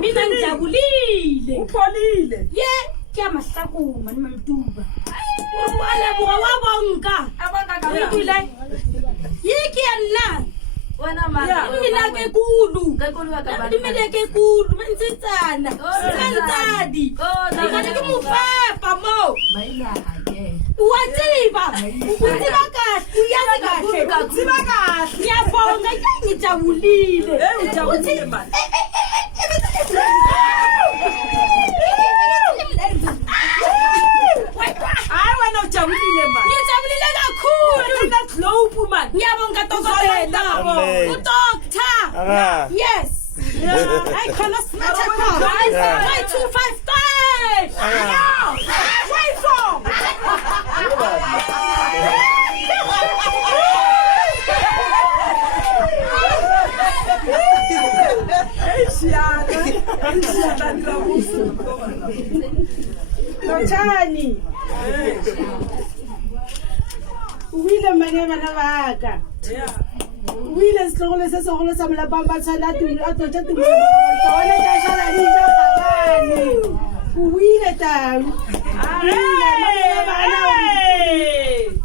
Mina ngijabulile. Upholile. Ye, ke amahlakuma ni malituba. Ubale buka wa bonka. Ngidile. Yiki yana. Wena mama. Mina ke kulu. Dimele ke kulu, mensitsana. Santadi. Ngane ke mufapa mo. Uyaziba kahle, uyazi kahle. Uziba kahle. Ngiyabonga ngijabulile. Ujabulile manje. Hayi wena ujabulile manje. Ngijabulile kakhulu. That globe man. Ngiyabonga dokotela. Udoctor. Yes. I call us matter call. 5255. Where from? Lotshani. Uwile mane bana baka. Uwile sihlokolo sesogolo sa molapa ba tshwana a tota tumelo ba tsona ka shala di ja gabane. Uwile tang.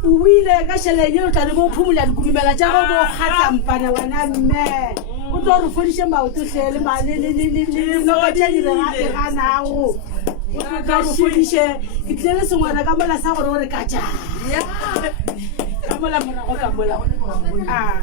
Uwile ka shelenge o tla le mo phumula dikumela tsa go go khatsampana wana mme. O tlo re fodishe maoto hlele ma le no ka tshedi re ga nago. O tla go fodishe ke tlele sengwana ka mola sa gore o re ka ja. Kamola mona go kamola. Ah.